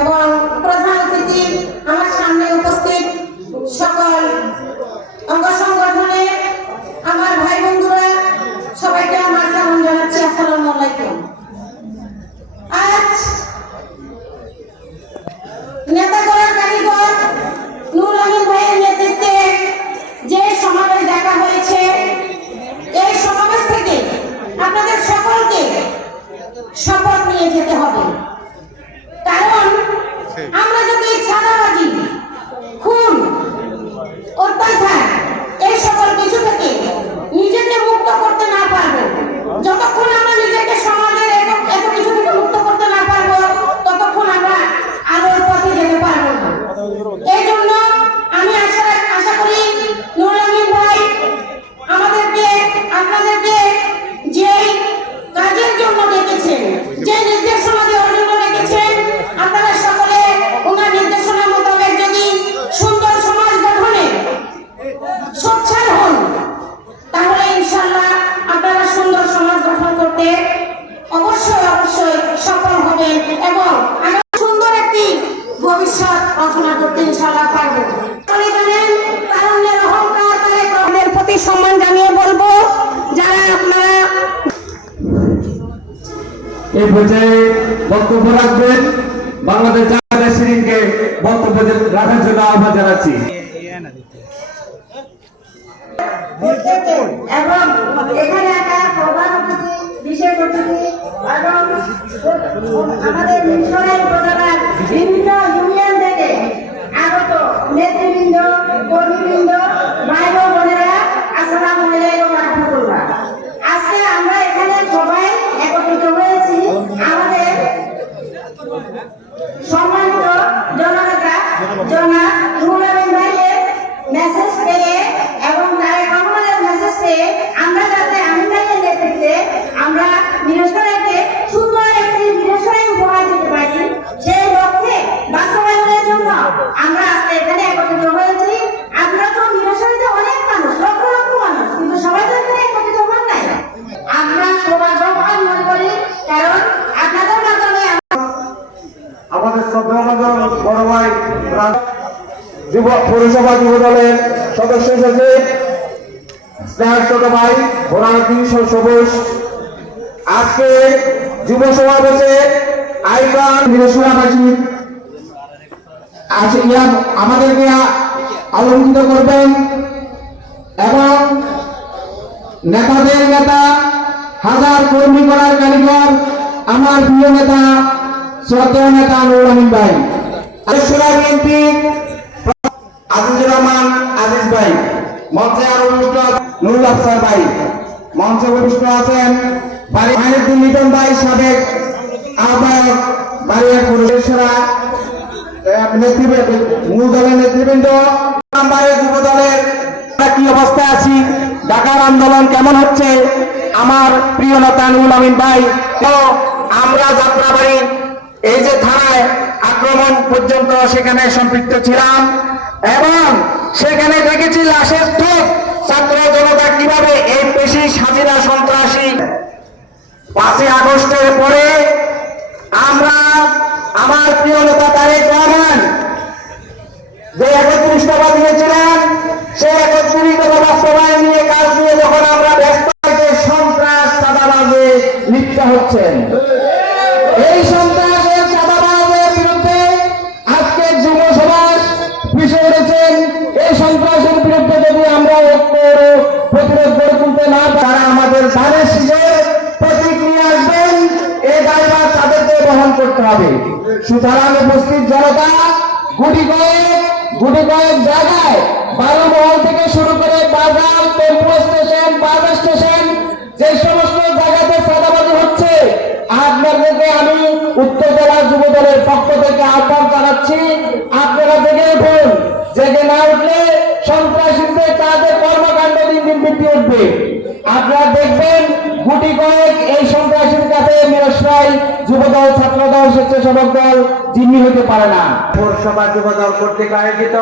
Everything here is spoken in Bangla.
এবং প্রধান অতিথি আমার সামনে উপস্থিত সকল অঙ্গ সংগঠনের আমার ভাই বন্ধুরা সবাইকে আমার সালাম জানাচ্ছি। আসসালামু আলাইকুম। আজ নেতা করার কারিগর নুরুল আমিন ভাইয়ের নেতৃত্বে যে সমাবেশ ডাকা হয়েছে, এই সমাবেশ থেকে আপনাদের সকলকে শপথ নিয়ে যেতে হবে। কারণ আমরা যদি ছাড়াবাজি, খুন, অত্যাচার এই সকল কিছু থেকে নিজেকে মুক্ত করতে না পারবো, যতক্ষণ আমরা নিজেকে সমাজের এত কিছু থেকে মুক্ত করতে না পারবো, ততক্ষণ আমরা আলোর পথে যেতে পারবো না। এই জন্য আমি আশা করি নুরুল আমিন ভাই আমাদেরকে, আপনাদেরকে যে কাজের জন্য ডেকেছেন, যে নির্দেশনা দেওয়ার জন্য ডেকেছেন, আপনারা সকলে ওনার নির্দেশনা মোতাবেক যদি সুন্দর সমাজ গঠনে সোচ্চার হন, তাহলে ইনশাআল্লাহ আপনারা সুন্দর সমাজ গঠন করতে অবশ্যই সফল হবেন এবং সুন্দর একটি ভবিষ্যৎ রচনা করতে ইনশাআল্লাহ পারবেন। জানেন, তারুণ্যের অহংকার, তাদের প্রতি সম্মান জানিয়ে বলবো, যারা আপনারা এই পর্যায়ে বক্তব্য রাখবেন বাংলাদেশ জামায়াতে শিরিনকে বক্তব্য রাখার জন্য আহ্বান জানাচ্ছি। এবং এখানে একটা প্রধান অতিথি, বিশেষ অতিথি এবং আমাদের মিশনের উপজেলার বিভিন্ন ইউনিয়ন থেকে আগত নেতৃবৃন্দ, কর্মীবৃন্দ, ভাই বোনেরা, আসসালামু আলাইকুম ওয়া রাহমাতুল্লাহ। আজকে আমরা এখানে সবাই একত্রিত হয়েছি আমাদের সম্মানিত জননেতা জনাব নুরুল আমিন ভাইয়ের মেসেজ পেয়ে এবং তারেক রহমানের মেসেজ পেয়ে আমরা যাতে আমিন ভাইয়ের নেতৃত্বে আমরা মিরসরাইকে সুন্দর একটি মিরসরাই উপহার দিতে পারি, সেই লক্ষ্যে বাস্তবায়নের জন্য আমরা আজকে এখানে একত্রিত হয়েছি। আপনারা তো মিরসরাইতে অনেক মানুষ, লক্ষ লক্ষ মানুষ, কিন্তু সবাই তো এখানে একত্রিত হন নাই। আমরা সৌভাগ্যবান মনে করি, কারণ আপনাদের মাধ্যমে আমাদের শ্রদ্ধাভাজন বড় ভাই পৌরসভা যুব দলের সদস্য সচিব স্নেহার ছোট ভাই ভোলানাথী সবুজ আজকে যুব সমাবেশে আইকান মিরসরাইবাসী আমাদেরকে আলোকিত করবেন এবং নেতাদের নেতা, হাজার কর্মী করার কারিগর আমার প্রিয় নেতা শ্রদ্ধেয় নেতা নুরুল আমিন ভাই, বিএনপি আজিজুর রহমান আজিজ ভাই, মঞ্চে আরো নুরুল আফসার ভাই, মঞ্চে উপবিষ্ট আছেন মাইনুদ্দিন লিটন ভাই, সাবেক আহ্বায়ক বাড়িয়া পুরসভা নেতৃবৃন্দ, মূল দলের নেতৃবৃন্দ, যুব দলের কি অবস্থায় আছি, ঢাকার আন্দোলন কেমন হচ্ছে, আমার প্রিয় নেতা নুরুল আমিন ভাই। তো আমরা যাত্রাবাড়ি এই যে থানায় আক্রমণ পর্যন্ত সেখানে সম্পৃক্ত ছিলাম এবং সেখানে দেখেছি লাশের স্তূপ, ছাত্র জনতা কিভাবে এই পেশি হাজিরা সন্ত্রাসী 5ই আগস্টের পরে আমরা আমার প্রিয় নেতা তারেক রহমান যে 31 দফা দিয়েছিলেন, সেই 31 দফা বাস্তবায়ন নিয়ে কাজ নিয়ে যখন আমরা ব্যস্ত হয়েছে, সন্ত্রাস চাঁদাবাজে লিপ্ত হচ্ছেন। এই সন্ত্রাসের চাঁদাবাজের বিরুদ্ধে আজকে যুব সমাজ পিছিয়ে উঠেছেন। এই সন্ত্রাসের বিরুদ্ধে যদি আমরা ঐক্য প্রতিরোধ গড়ে তুলতে না, তারা আমাদের ধানের শীষের প্রতিক্রিয়া আসবেন, এই দায়ভার তাদেরকে বহন করতে হবে। সুতরাং উপস্থিত জনতা, গুটি কয়েক জায়গায় 12 মহল থেকে শুরু করে বাজার, টেম্পো স্টেশন, বাস স্টেশন, যে সমস্ত জায়গাতে চাঁদাবাজি হচ্ছে, আপনাদেরকে আমি উত্তর জেলা যুব দলের পক্ষ থেকে আহ্বান জানাচ্ছি, আপনারা জেগে উঠুন। জেগে না উঠলে সন্ত্রাসীদের তাদের কর্মকাণ্ড দিন দিন বৃদ্ধি উঠবে। আপনারা দেখবেন গুটি কয়েক এই সন্ত্রাসীর কাছে মিরসরাই যুবদল, ছাত্রদল, স্বেচ্ছাসেবক দল জিম্মি হতে পারে না। পৌরসভা যুবদল কর্তৃক আয়োজিত